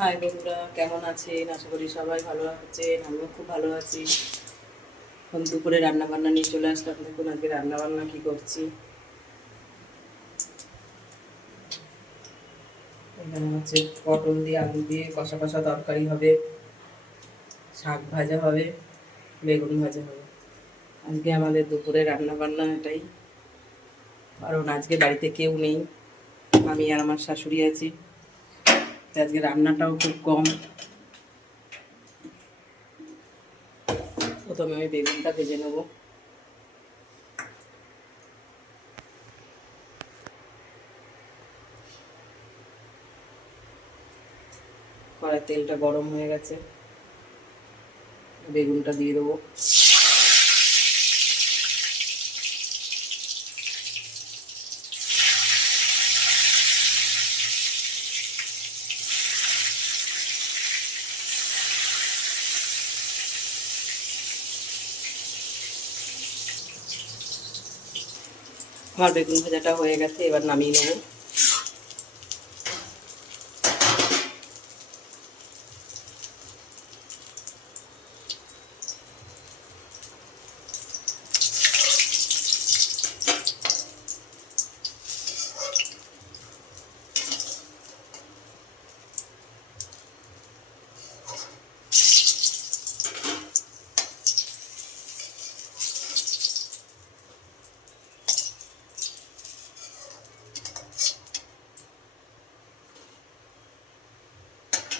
High বন্ধুরা, কেমন আছেন? আশা করি সবাই ভালো আছেন। আমিও খুব ভালো আছি। এখন দুপুরে রান্না বান্না নিয়ে চলে আসলাম। দেখুন আজকে রান্না বান্না কি করছি। এখানে হচ্ছে পটল দিয়ে আলু দিয়ে কষা কষা তরকারি হবে, শাক ভাজা হবে, বেগুন ভাজা হবে। আজকে আমাদের দুপুরে রান্না বান্না এটাই, কারণ আজকে বাড়িতে কেউ নেই, আমি আর আমার শাশুড়ি আছি। আজকে রান্নাটাও খুব কম। প্রথমে আমি বেগুনটা ভেজে নেবো। কড়াই তেলটা গরম হয়ে গেছে, বেগুনটা দিয়ে দেবো। আমার বেগুন ভাজাটা হয়ে গেছে, এবার নামিয়ে নেবো।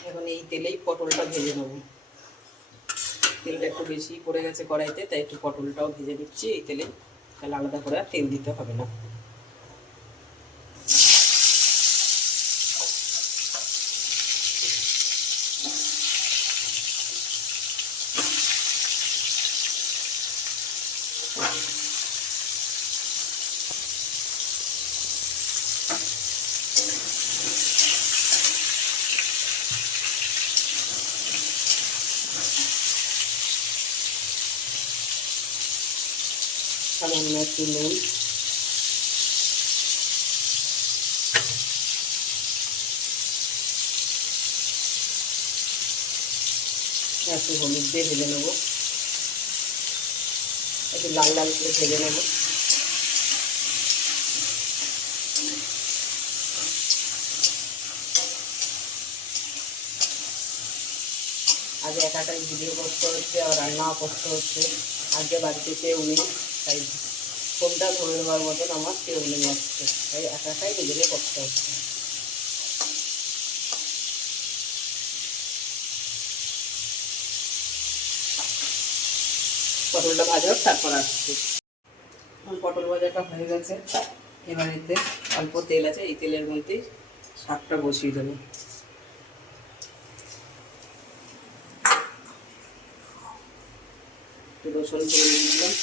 এখন এই তেলেই পটলটা ভেজে নেব। তেলটা একটু বেশি পড়ে গেছে কড়াইতে, তাই একটু পটলটাও ভেজে নিচ্ছি এই তেলে, তাহলে আলাদা করে আর তেল দিতে হবে না। সামান্য একটু নুন, একটু হলুদ দিয়ে ভেজে নেবো, একটু লাল লাল করে ভেজে নেবো। আগে একাটাই ভিডিও করতে হচ্ছে আর রান্নাও করতে হচ্ছে। আজকে বাড়িতে কেউ নেই, তাই ফোনটা ধরে নেওয়ার মতন আমার কেউ নেই আসছে, তাই একাটাই নিজেকে করতে হচ্ছে। পটলটা ভাজা হোক, তারপর আসছি। পটল ভাজাটা হয়ে গেছে, এবার এতে অল্প তেল আছে, এই তেলের মধ্যে শাকটা বসিয়ে দেবো। একটু রসুন করে দিলাম,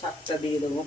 শাকটা দিয়ে দেবো।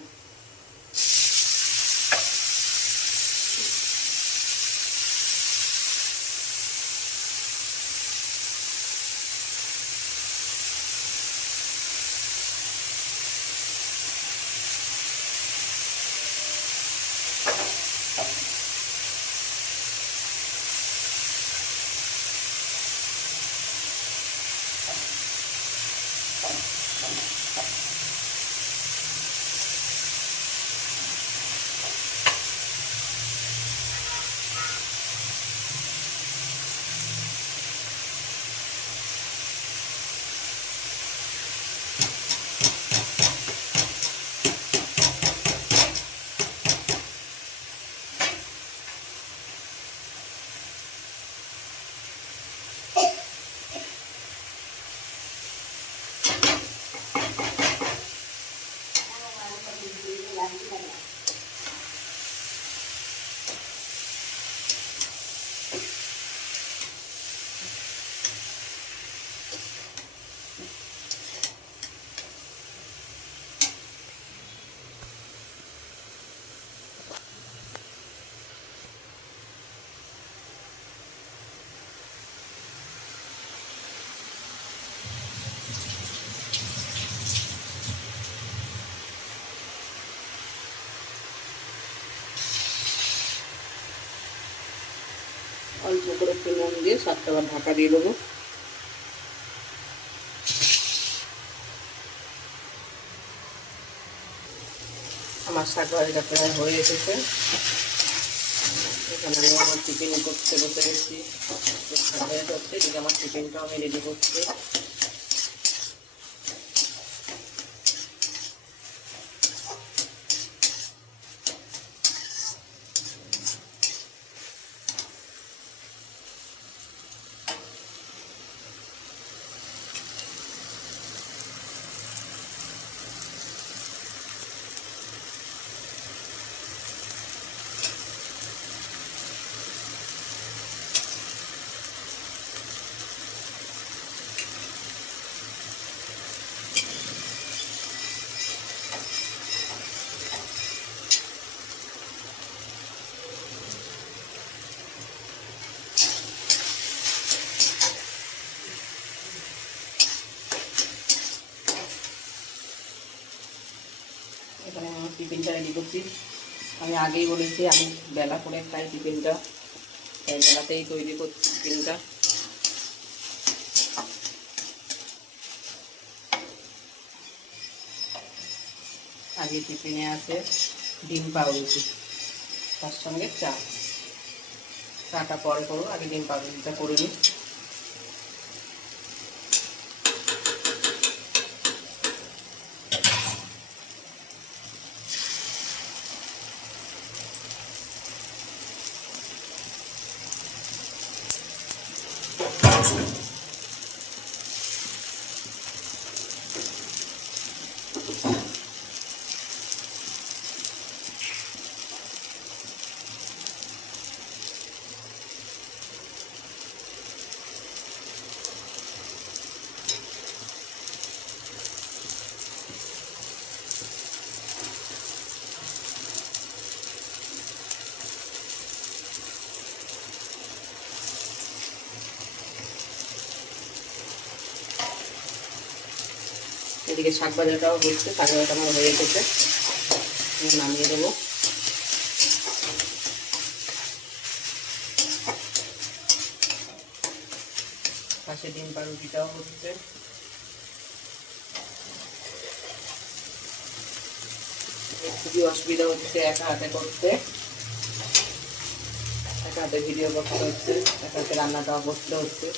অল্প করে একটু নুন দিয়ে 7টা বার ঢাকা দিয়ে দেবো। আমার শাক ভাজাটা প্রায় হয়ে এসেছে। এখানে আমি আমার চিকেন করতে বসে গেছি। শাক ভাজাটা হচ্ছে, এদিকে আমার চিকেনটাও আমি রেডি করছি। এখানে আমার টিফিনটা রেডি করছি। আমি আগেই বলেছি আমি বেলা করে খাই টিফিনটা, তাই বেলাতেই তৈরি করছি টিফিনটা। আগে টিফিনে আছে ডিম পাউরুটি, তার সঙ্গে চাটা পরে করবো, আগে ডিম পাউরুটিটা করে নিই। এদিকে শাক ভাজাটাও হচ্ছে, শাক ভাজাটা আমার হয়ে গেছে, নামিয়ে দেবো। পাশে ডিম পাউরুটিটাও হচ্ছে। খুবই অসুবিধা হচ্ছে একা হাতে করতে, একা হাতে ভিডিও করতে হচ্ছে, একা হাতে রান্নাটাও করতে হচ্ছে।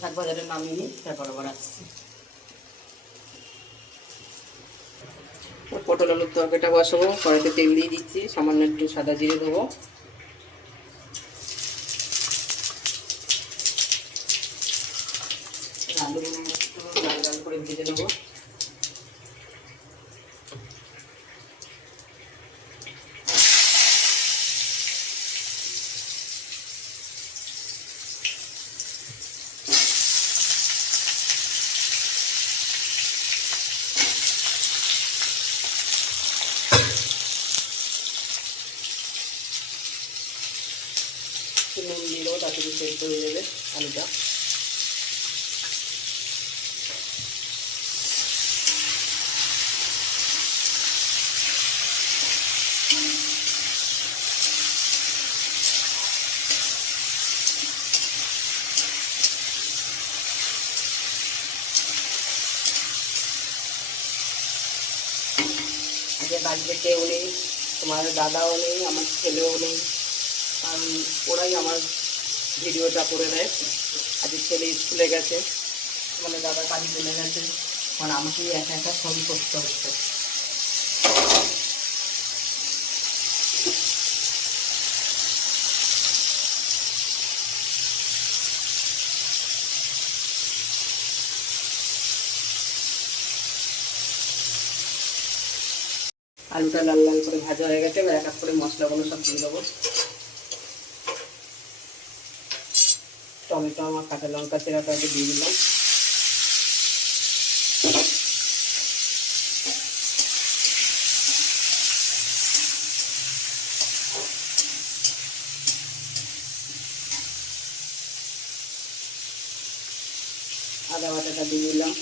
শাক ভাজাটা নামিয়ে নিই, তারপর আবার আসছি। পটল আলুর তরকারিটা বসাবো, কড়াইতে তেল দিয়ে দিচ্ছি, সামান্য একটু সাদা জিরে দেবো, আলু একটু লাল লাল করে ভেজে নেবো। নুন দিয়ে দেবো, তাড়াতাড়ি সেদ্ধ হয়ে যাবে আলুটা। আজকে কেউ নেই, তোমার দাদাও নেই, আমার ছেলেও নেই, কারণ ওরাই আমার ভিডিওটা করে দেয়। আজকে ছেলে স্কুলে গেছে, মানে দাদা কাজে চলে গেছে, কারণ আমাকেই একা একা সবই করতে হচ্ছে। আলুটা লাল লাল করে ভাজা হয়ে গেছে, এবার এক এক করে মশলাগুলো সব দিয়ে দেবো। টমেটো আমার কাঁচা লঙ্কা চেরাটা আগে দিয়ে দিলাম। আদা বাটাটা দিয়ে দিলাম।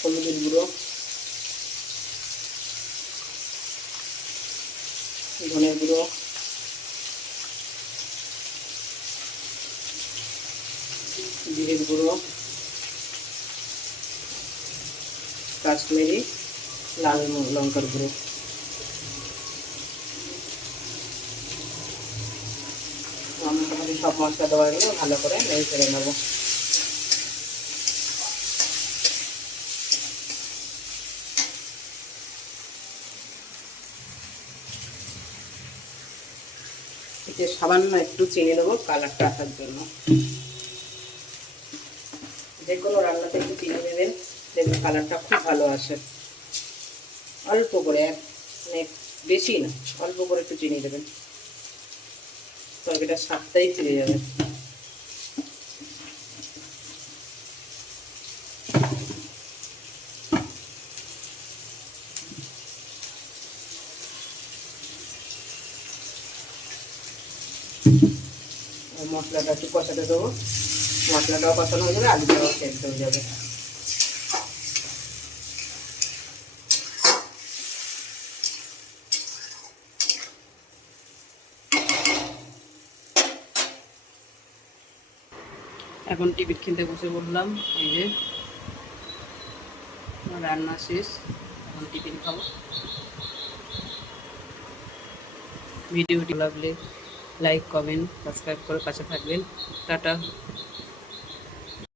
হলুদের গুঁড়ো, ধনের গুঁড়ো, জিরের গুঁড়ো, কাশ্মীরি লাল লঙ্কার গুঁড়ো। মোটামুটি সব মশলা দেওয়া গেলে ভালো করে নেড়ে ফেলে নেবো। এতে সামান্য একটু চিনি দেবো কালারটা আসার জন্য। যে কোনো রান্নাতে একটু চিনি দেবেন, দেখবেন কালারটা খুব ভালো আসে। অল্প করে, মানে বেশি না, অল্প করে একটু চিনি দেবেন, তরকারিটার স্বাদটাই ফিরে যাবে। মশলাটা একটু কষাতে দেবো, মশলাটাও কষানো হয়ে যাবে, আলুটাও সেদ্ধ হয়ে যাবে। এখন টিফিন খেতে বসে বললাম, এই যে রান্না শেষ, এখন টিফিন খাবো। ভিডিওটি লাগলে লাইক, কমেন্ট, সাবস্ক্রাইব করে পাশে থাকবেন। টাটা।